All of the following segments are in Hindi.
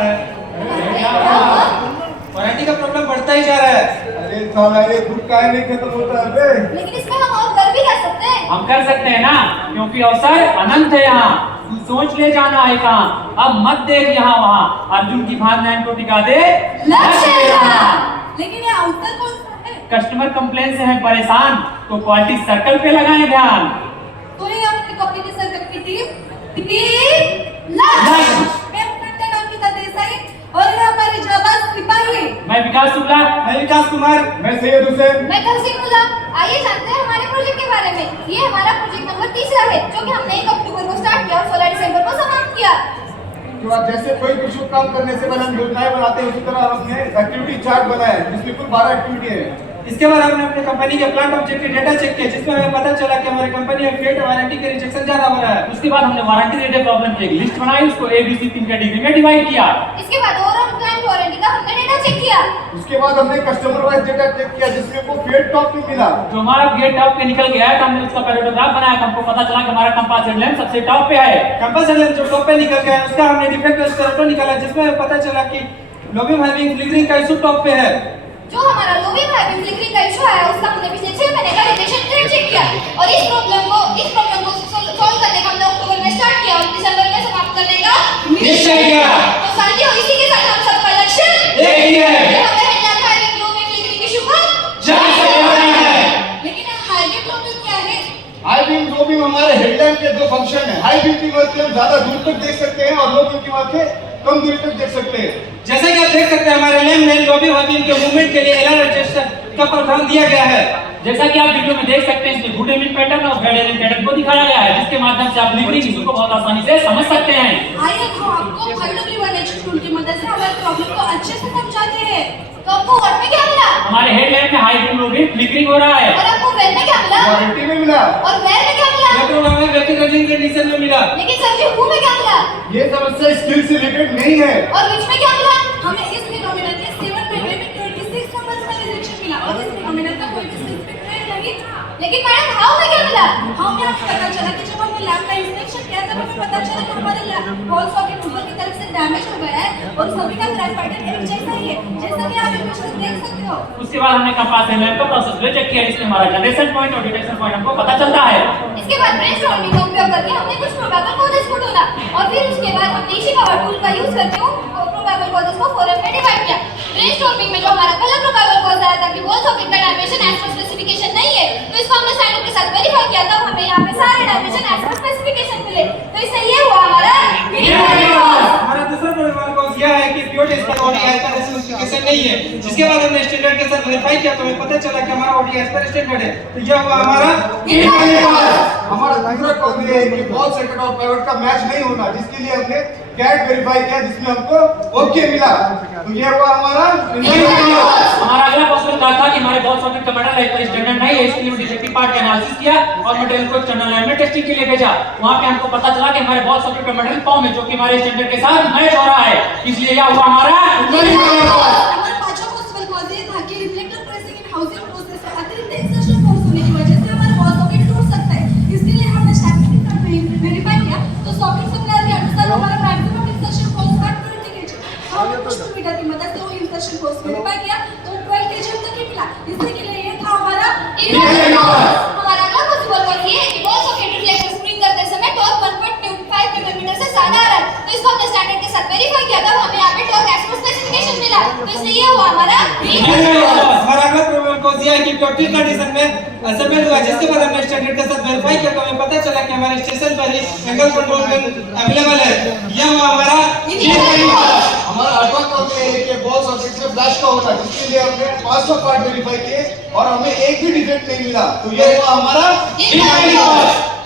है। वारंटी का प्रॉब्लम बढ़ता ही जा रहा है। अरे साला ये दुख काहे नहीं खत्म होता है बे? लेकिन इसमें हम और कर भी कर सकते हैं। हम कर सकते हैं ना, क्योंकि अवसर अनंत है यहाँ। तू सोच ले जाना है कहाँ, अब मत देख यहाँ वहाँ। अर्जुन की भान नैन को टिका दे लक्ष्य यहाँ। लेकिन ये अवसर कौन सा है? कस्टमर कंप्लेन से है परेशान, तो क्वालिटी सर्कल पे लगाए ध्यान। तो ये अपने कंपनी की सर्कल की टीम लक्ष्य। मैं अपना नाम की देसाई और ये हमारे जाबाज सिपाही। मैं विकास शुक्ला। मैं विकास कुमार। मैं सैयद हुसैन। मैं तहसीन गुलाम। आइए जानते हैं हमारे प्रोजेक्ट के बारे में। ये हमारा प्रोजेक्ट नंबर 3 है, जो कि हमने 1 अक्टूबर को स्टार्ट किया और 16 दिसंबर को समाप्त किया। तो आप जैसे कोई भी शुभ काम करने से पहले हम योजनाएं बनाते हैं, उसी तरह हमने एक्टिविटी चार्ट बनाया है, जिसमें कुल 12 एक्टिविटी है। इसके बाद हमने अपने कंपनी के प्लांट ऑब्जेक्ट के डेटा चेक किया, जिसमें हमें पता चला कि हमारी कंपनी में फेट वारंटी के रिजेक्शन ज्यादा हो रहा है। उसके बाद हमने वारंटी रिलेटेड प्रॉब्लम की एक लिस्ट बनाई, उसको ABC 3 कैटेगरी में डिवाइड किया। इसके बाद ओवरऑल क्लाइंट वारंटी का हमने डेटा चेक किया। उसके बाद हमने कस्टमर वाइज डेटा चेक किया, जिसमें को फेट टॉप में मिला। जो हमारा गेट टॉप पे निकल गया है, तो हमने उसका पैराग्राफ बनाया, तो हमको पता चला कि हमारा कंपास लेंथ सबसे टॉप पे है। कंपल्सरी लेंथ जो टॉप पे निकल गया है, उसका हमने डिफेक्ट स्टेटो निकाला, जिसमें हमें पता चला कि लोबियम हैविंग फ्लिकरिंग का इशू टॉप पे है। जो हमारा लोबियम हैविंग फ्लिकरिंग का इशू है, उसका हमने पिछले 6 महीने का रिलेशन ट्रेड चेक किया और इस प्रॉब्लम को सॉल्व करने का हमने अक्टूबर में स्टार्ट किया और दिसंबर में समाप्त करने का निश्चय किया। तो साथियों, इसी के साथ हम सबका लक्ष्य एक ही है। हमें हेडलाइट हैविंग लोबियम फ्लिकरिंग इशू को जल्द से जल्द है। लेकिन हाईवे प्रॉब्लम क्या है? हाई बीम लो बीम हमारे हेडलैम्प के 2 फंक्शन है। हाई बीम की मदद से हम ज्यादा दूर तक देख सकते हैं और लो बीम की मदद से कम दूरी तक देख सकते हैं। जैसा कि आप देख सकते हैं, हमारे लैम्प में लोबियम हैविंग के मूवमेंट के लिए एलआर एडजस्टर का प्रावधान दिया गया है। जैसा कि आप वीडियो में देख सकते हैं, इसमें गुड एलिमेंट पैटर्न और बैड एलिमेंट पैटर्न को दिखाया गया है, जिसके माध्यम से आप फ्लिकरिंग इशू को बहुत आसानी से समझ सकते हैं। आइए हम आपको IW1H टूल की मदद से हमारे प्रॉब्लम को अच्छे से समझाते हैं। तो आपको वर्ड में क्या मिला? हमारे हेडलैम्प में high beam low beam flickering हो रहा है। और आपको वेल में क्या मिला? वारंटी में मिला। और वेल में क्या मिला? यह प्रॉब्लम हमें व्यक्तिगत कंडीशन में मिला। लेकिन सर जी, हु में क्या मिला? ये समस्या स्किल से रिलेटेड नहीं है। और विच में क्या मिला? हमें इस फिनोमेनन के 7 महीने में 26 नंबर्स का रिजेक्शन मिला और इस फिनोमेनन का कोई भी स्पेसिफिक ट्रेंड नहीं था। लेकिन मैडम, हाउ में क्या मिला? हाउ में आपको पता चला कि जब हमने लैम्प का इंस्पेक्शन किया, तब हमें पता चला कि हमारे वॉल सॉकेट ऊपर की तरफ से डैमेज हो गया है और सभी का ग्राफ पैटर्न एक जैसा ही है, जैसा कि आप इमेज में देख सकते हो। उसके बाद हमने कंपास लैम्प का प्रोसेस चेक किया, जिसमें हमारा जनरेशन पॉइंट और डिटेक्शन पॉइंट हमको पता चलता है। इसके बाद ब्रेनस्टॉर्मिंग का उपयोग करके हमने कुछ प्रोबेबल कॉजेस को ढूंढा और फिर उसके बाद हमने इसी पावर टूल का यूज करके उन प्रोबेबल कॉजेस को फोरम में डिवाइड किया। ब्रेनस्टॉर्मिंग में जो हमारा पहला प्रोबेबल कॉज आया था कि वॉल सॉकेट का डायमेंशन एज पर स्पेसिफिकेशन नहीं है, तो इसको हमने साइंटिस्ट के साथ वेरीफाई किया, तब हमें यहाँ पे सारे डायमेंशन एज पर स्पेसिफिकेशन मिले। तो इससे ये हुआ हमारा हमारा दूसरा प्रोबेबल कॉज यह है कि प्योर टेस्ट का ऑडी एज पर स्पेसिफिकेशन नहीं है, जिसके बाद हमने स्टैंडर्ड के साथ वेरीफाई किया, तो हमें पता चला कि हमारा ऑडी एज पर स्टैंडर्ड है। तो यह हुआ हमारा हमारा दूसरा कॉज ये है कि बॉल सेकंड और पाइवट का मैच नहीं होना, जिसके लिए हमने कैट वेरीफाई किया, जिसमें हमको ओके मिला। तो ये हुआ हमारा हमारा अगला क्वेश्चन था कि हमारे बॉल सॉकेट का मटेरियल एक स्टैंडर्ड नहीं है, इसके लिए डिफेक्टिव पार्ट का एनालिसिस किया और मटेरियल को एक्सटर्नल लैब में टेस्टिंग के लिए भेजा। वहां पे हमको पता चला कि हमारे बॉल सॉकेट का मटेरियल फॉर्म है, जो कि हमारे स्टैंडर्ड के साथ मैच हो रहा है, इसलिए यह हुआ हमारा हमारा पांचवा पॉसिबल कॉज ये था कि रिफ्लेक्टर प्रेसिंग इन हाउसिंग प्रोसेस से अतिरिक्त एक्सर्शन फोर्स होने की वजह से हमारा वॉल सॉकेट टूट सकता है। इसके लिए हमने स्टैटिस्टिक का वेरीफाई किया, तो सॉकेट सप्लायर के अनुसार हमारा मैक्सिमम इंसर्शन फोर्स था 20 kg। हमने पुश टू मीटर की मदद से वो इंसर्शन फोर्स वेरीफाई किया, तो 12 kg तक ही मिला। इसके लिए ये था हमारा हमारा अगला पॉसिबल कॉज ये है कि वॉल सॉकेट रिफ्लेक्टर स्प्रिंग करते समय टॉर्क 1.5 न्यूटन मीटर से ज्यादा आ रहा है, तो इसको हमने स्टैंडर्ड के साथ वेरीफाई किया, तब हमें यहाँ पे टॉर्क एज पर स्पेसिफिकेशन मिला। तो इसलिए ये हुआ हमारा हमारा अगला प्रोबेबल कॉज यह है कि प्योर कंडीशन में असेंबल हुआ, जिसके बाद हमने स्टैंडर्ड के साथ वेरीफाई किया, तो हमें पता चला कि हमारे स्टेशन पर ही एंगल कंट्रोल पिन अवेलेबल है। यह हुआ हमारा अल्ट्रा कॉज ये है कि बॉल सॉकेट से फ्लैश का होता है, जिसके लिए हमने 500 पार्ट वेरीफाई किए और हमें एक भी डिफेक्ट नहीं मिला। तो ये हुआ हमारा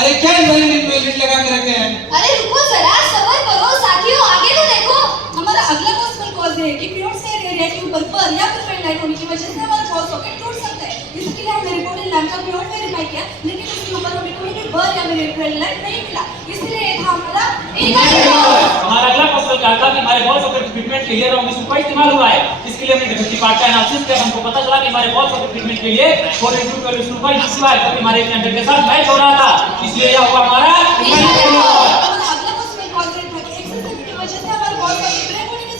अरे क्या लिट लगा के रखे हैं? अरे रुको जरा, सबर करो साथियों, आगे तो देखो। हमारा अगला पॉसिबल कॉज है कि प्योर से एरिया के ऊपर पर या फिर फेड लाइट होने की वजह से हमारा वॉल सॉकेट टूट सकता है। इसके लिए हमने रिपोर्टेड लैम्प का प्योर वेरीफाई किया, लेकिन उसके ऊपर हमें कोई भी बर या फिर फेड लाइट नहीं मिला, इसलिए ये था हमारा हमारा अगला क्वेश्चन क्या था कि हमारे बॉल सॉकेट ट्रीटमेंट के लिए रॉन्ग इशू का इस्तेमाल हुआ है, इसके लिए हमने डिफेक्टिव पार्ट का एनालिसिस किया, हमको पता चला कि हमारे बॉल सॉकेट ट्रीटमेंट के लिए 4x2 इशू का इशू है, क्योंकि हमारे स्टैंडर्ड के साथ मैच हो रहा था, इसलिए यह हुआ हमारा हमारा अगला पॉसिबल कॉज है कि एक्सेसिव की वजह से हमारे वॉल सॉकेट ब्रेक होने की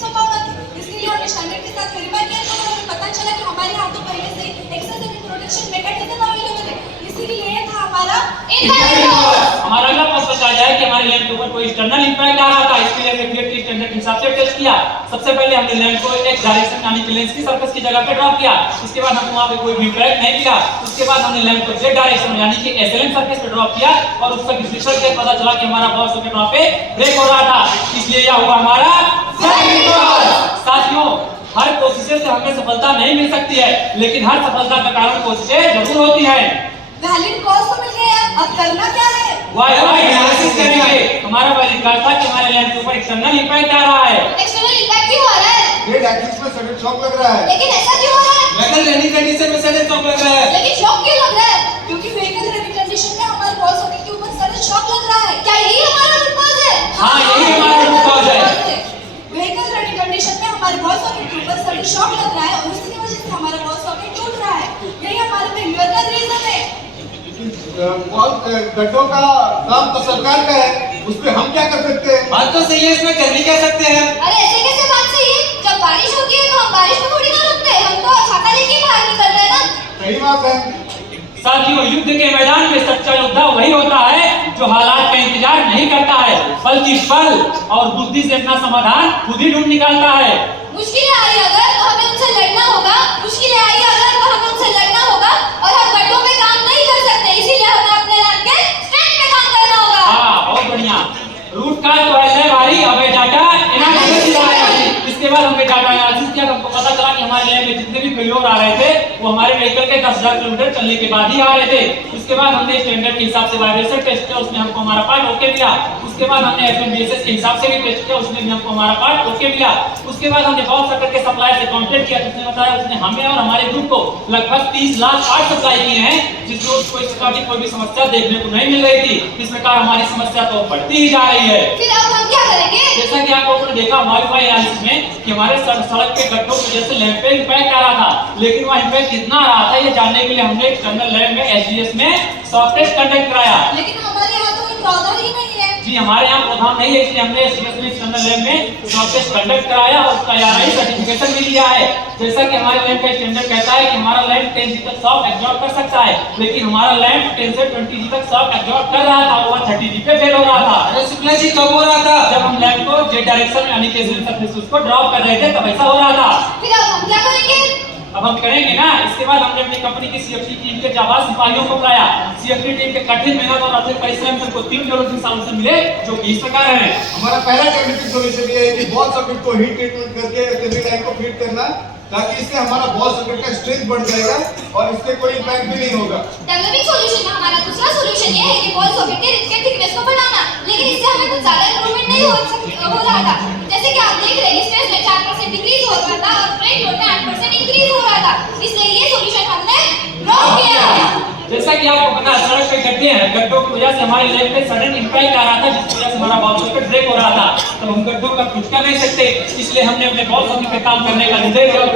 कंडीशन मैकेनिज्म अवेलेबल है, इसीलिए ये था हमारा इनडायरेक्ट लॉस। हमारा अगला प्रश्न कहा जाए कि हमारे लैंप के ऊपर कोई एक्सटर्नल इंपैक्ट आ रहा था, इसके लिए हमने क्लियर स्टैंडर्ड के हिसाब से टेस्ट किया। सबसे पहले हमने लैंप को एक डायरेक्शन यानी कि लेंस की सरफेस की जगह पे ड्रॉप किया, उसके बाद हमने वहां पे कोई भी इंपैक्ट नहीं किया। उसके बाद हमने लैंप को जेड डायरेक्शन यानी कि एसएलएन सरफेस पे ड्रॉप किया और उसका विश्लेषण करके पता चला कि हमारा बॉल सॉकेट वहां पे ब्रेक हो रहा था, इसलिए यह हुआ हमारा सेकंड लॉस। साथियों, हर कोशिश से हमें सफलता नहीं मिल सकती है, लेकिन हर सफलता का कारण कोशिशें जरूर होती है। वैलिड कॉज तो मिल गया, अब करना क्या है? वाई एनालिसिस करेंगे। हमारा वैलिड कहा था कि हमारे लैंप के ऊपर एक्सटर्नल इंपैक्ट आ रहा है। एक्सटर्नल इंपैक्ट क्यों आ रहा है? रेड एक्सिस में सडन शॉक लग रहा है। लेकिन ऐसा क्यों हो रहा है? व्हीकल रनिंग कंडीशन में सडन शॉक लग रहा है। लेकिन शॉक क्यों लग रहा है? क्योंकि व्हीकल रनिंग कंडीशन में हमारे बॉल सॉकेट के ऊपर सडन शॉक लग रहा है। क्या यही हमारा रूट कॉज है? हाँ, यही हमारा रूट कॉज है। व्हीकल रनिंग कंडीशन में हमारे बॉल सॉकेट के ऊपर सडन शॉक लग रहा है और उसकी वजह से हमारा बॉल सॉकेट टूट रहा है। यही हमारे फेल्यूर का रीजन है। बॉल गड्ढों का काम तो सरकार का है, उस पे हम क्या कर सकते हैं? बात तो सही है, इसमें कर भी क्या सकते हैं? अरे ऐसे कैसे बात सही है? जब बारिश होती है तो हम बारिश में थोड़ी ना रुकते हैं, हम तो छाता लेके बाहर निकलते हैं ना। सही बात है। साथियों, युद्ध के मैदान में सच्चा योद्धा वही होता है जो हालात का इंतजार नहीं करता है, बल्कि बल और बुद्धि से अपना समाधान खुद ही ढूंढ निकालता है। मुश्किलें आई अगर तो हमें उनसे लड़ना होगा, मुश्किलें आई अगर तो हमें उनसे लड़ना होगा और हम गड्ढों में काम नहीं कर सकते, इसीलिए हमें अपने लैंप के स्ट्रेंथ पे काम करना होगा। हाँ, बहुत बढ़िया। रूट का तो है भाई, अब डाटा एनालिसिस आया। इसके बाद हमने डाटा एनालिसिस किया, हमको पता चला कि हमारे लैब में जितने भी फेल्योर आ रहे थे वो हमारे व्हीकल के 10,000 किलोमीटर चलने के बाद ही आ रहे थे। उसके बाद हमने स्टैंडर्ड के हिसाब से वाइब्रेशन टेस्ट किया, उसमें हमको हमारा पार्ट ओके मिला। उसके बाद हमने एफएमबीएसएस के हिसाब से भी टेस्ट किया, उसमें भी हमको हमारा पार्ट ओके मिला। उसके बाद हमने बॉल सर्किट के सप्लायर से कांटेक्ट किया, उसने बताया उसने हमें और हमारे ग्रुप को लगभग 30 लाख पार्ट सप्लाई किए हैं, जिसमें कोई प्रकार की कोई भी समस्या देखने को नहीं मिल रही थी। इस प्रकार हमारी समस्या तो बढ़ती ही जा रही है। फिर अब हम क्या करेंगे? जैसा कि आप लोगों ने देखा वाईफाई एनालिसिस में कि हमारे सड़क के गड्ढों की वजह से लैंप पे इंपैक्ट आ रहा था, लेकिन वह इंपैक्ट कितना आ रहा था ये जानने के लिए हमने एक्सटर्नल लैब में एसडीएस में शॉक टेस्ट कंडक्ट कराया। लेकिन हमारे यहाँ तो कोई प्रावधान ही नहीं है। जी, हमारे यहाँ प्रावधान नहीं है, इसलिए हमने एसडीएस में एक्सटर्नल लैब में शॉक टेस्ट कंडक्ट कराया और उसका आरआई सर्टिफिकेशन भी लिया है। जैसा कि हमारे लैंप का स्टैंडर्ड कहता है कि हमारा लैंप 10 जी तक शॉक एब्जॉर्ब कर सकता है, लेकिन हमारा लैंप 10 से 20 जी तक शॉक एब्जॉर्ब कर रहा था और वह 30 जी पे फेल हो रहा था। अरे शुक्ला जी, कब हो रहा था? जब हम लैंप को जेड डायरेक्शन यानी कि उसको ड्रॉप कर रहे थे तब ऐसा हो रहा था। फिर अब हम क्या करेंगे? अब हम करेंगे ना, इसके बाद हमने अपनी कंपनी की सीएफटी टीम के जाबाज सिपाहियों को बुलाया। सीएफटी टीम के कठिन मेहनत और अथक परिश्रम से हमको 3 टेक्नोलॉजी सॉल्यूशन मिले जो कि इस प्रकार हैं। हमारा पहला टेक्निकल सॉल्यूशन ये है कि बॉल सॉकेट को हीट ट्रीटमेंट करके असेंबली लाइन को फीड करना, ताकि इससे हमारा बॉल सॉकेट का स्ट्रेंथ बढ़ जाएगा और इससे कोई इंपैक्ट भी नहीं होगा। डेवलपिंग सॉल्यूशन में हमारा दूसरा सॉल्यूशन ये है कि बॉल सॉकेट के थिकनेस को बढ़ाना, लेकिन इससे हमें कुछ ज्यादा इंप्रूवमेंट नहीं हो रहा था। जैसे कि आप देख रहे हैं स्ट्रेस में 4% डिक्रीज हो रहा था और ब्रेक लोड में 8% इंक्रीज हो रहा था, इसलिए ये सॉल्यूशन हमने ड्रॉप किया। जैसा कि आपको पता है सड़क पे गड्ढे हैं, गड्ढों की वजह से हमारे लैंप पे सडन इंपैक्ट आ रहा था, जिसकी वजह से हमारा बॉल सॉकेट ब्रेक हो रहा था। तो हम गड्ढों का कुछ कर नहीं सकते, इसलिए हमने अपने बॉल सॉकेट पे काम करने का निर्णय लिया और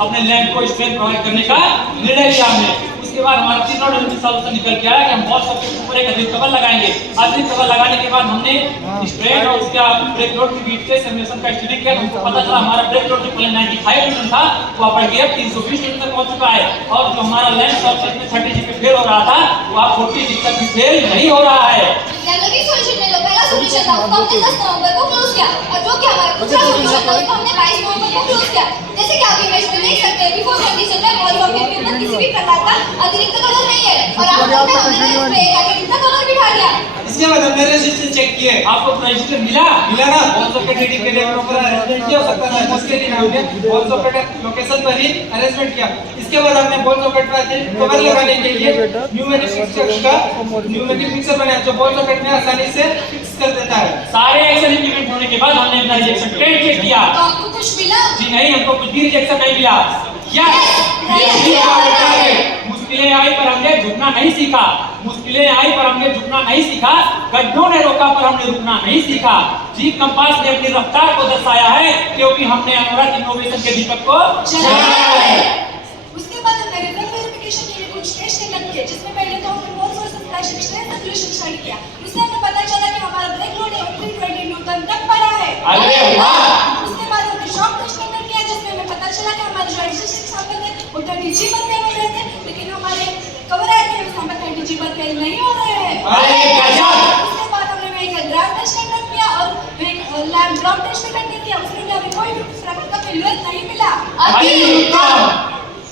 अपने लैंप को स्ट्रेंथ प्रोवाइड करने का निर्णय लिया हमने। उसके बाद हमारा तीसरा टेक्निकल सॉल्यूशन निकल के आया कि हम बॉल सॉकेट के ऊपर एक अतिरिक्त कवर लगाएंगे। अतिरिक्त कवर लगाने के बाद हमने स्ट्रेन और उसका ब्रेक लोड के बीच से सिमुलेशन का स्टडी किया, हमको पता चला हमारा ब्रेक लोड जो पहले 95 न्यूटन था वो बढ़ के अब 320 न्यूटन तक पहुंच चुका है और जो हमारा लैंप सॉकेट में 30 जी पे फेल हो रहा था वो अब 40 जी तक भी फेल नहीं हो रहा है। डेवलपिंग सॉल्यूशन में जो पहला सॉल्यूशन था उसको हमने 10 नवंबर को क्लोज किया और जो कि हमारा दूसरा सॉल्यूशन था उसको हमने 22 नवंबर को क्लोज किया। जैसे कि आप इमेज में देख सकते हैं बिफोर कंडीशन में बॉल सॉकेट के ऊपर किसी भी प्रकार का अतिरिक्त कवर नहीं है और आफ्टर में हमने इस पे एक अतिरिक्त कवर बिठा दिया। इसके बाद हमने रेजिस्टेंस चेक किए। आपको रजिस्टर मिला ना बॉल सॉकेट रीडिंग के लिए प्रॉपर अरेंजमेंट किया हो सकता था, जिसके लिए हमने बॉल सॉकेट लोकेशन पर ही अरेंजमेंट किया। इसके बाद हमने बॉल सॉकेट पर कवर लगाने के लिए न्यूमेटिक फिक्सर बनाया जो बॉल सॉकेट में आसानी से फिक्स कर देता है। सारे एक्शन इंप्लीमेंट होने के बाद हमने अपना रिजेक्शन टेस्ट चेक किया। तो आपको कुछ मिला? जी नहीं, हमको कुछ भी रिजेक्शन नहीं मिला। मुश्किलें आई पर हमने झुकना नहीं सीखा, मुश्किलें आई पर हमने झुकना नहीं सीखा, गड्ढों ने रोका पर हमने रुकना नहीं सीखा। जी कंपास ने अपनी रफ्तार को दर्शाया है क्योंकि हमने अनवरत इनोवेशन के दीपक को जलाया है। उसके बाद हमने रिजल्ट वेरिफिकेशन के लिए कुछ टेस्ट कंडक्ट किए, जिसमें पहले तो हमने ball source supply solution study किया। उससे हमें पता चला कि हमारा ब्रेक लोड 320 न्यूटन तक बढ़ा है। अरे वाह! उसके बाद हमने शॉक टेस्ट कंडक्ट किया, जिसमें हमें पता चला कि हमारे जो एग्जिस्टिंग सैंपल है वो 30 डीजी बनने बोल रहे थे, लेकिन हमारे कवर आए थे उसमें पर डीजी बनने नहीं हो रहे हैं। अरे गजब! उसके बाद हमने व्हीकल ग्राउंड टेस्ट कंडक्ट किया और लैब ग्राउंड टेस्ट कंडक्ट किया, उसमें भी अभी कोई भी प्रकार का फेल्यूर नहीं मिला। अति उत्तम।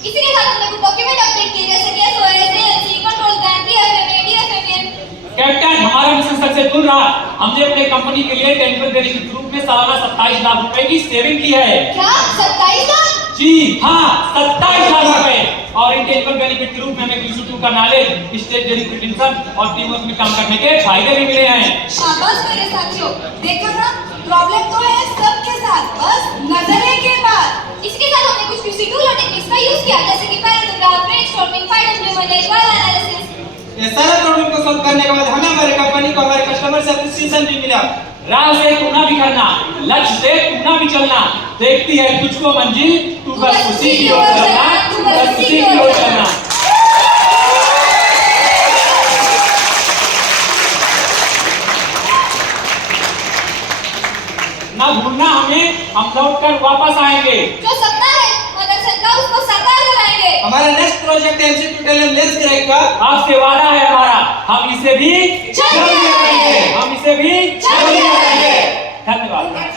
इसी के साथ हमने कुछ डॉक्यूमेंट अपडेट किए जैसे कि SOS, LC, control plan, DFMA, DFMN। Captain, हमारा मिशन सक्सेस दूर रहा। हमने अपने कंपनी के लिए टेक्निकल बेनिफिट ग्रुप में सालाना 27 लाख रुपए की सेविंग की है। क्या 27 लाख? जी हाँ, 27 लाख रुपए। और इन टेक्निकल बेनिफिट ग्रुप में हमें QC2 का नॉलेज, स्टेज प्रिपरेशन और टीम वर्क में काम करने के फायदे भी मिले हैं। शाबाश मेरे साथियों, देखा ना, प्रॉब्लम तो है सबके साथ, बस नजरिए के बाद। इसके साथ हमने कुछ QC टूल और टेक्निक्स का यूज किया जैसे कि paragraph, brainstorming, 5W manage, while analysis. ये सारा प्रॉब्लम को सॉल्व करने के बाद हमें हमारे कंपनी को हमारे कस्टमर से अप्रिसिएशन भी मिला। राह से तू ना भी करना, लक्ष्य से तू ना भी चलना। देखती है तुझको मंजिल, तू बस उसी की ओर चलना, तू बस उसी की ओर चलना। ना भूलना हमें, हम लौट कर वापस आएंगे। जो सपना है मदर सरकार उसको साकार कराएंगे। हमारा नेक्स्ट प्रोजेक्ट है MC2 लेंस क्रैक का। आपसे वादा है हमारा, हम इसे भी जल्दी करेंगे, हम इसे भी जल्दी करेंगे। धन्यवाद।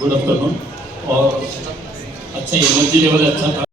Good afternoon. और अच्छा एनर्जी लेवल अच्छा था।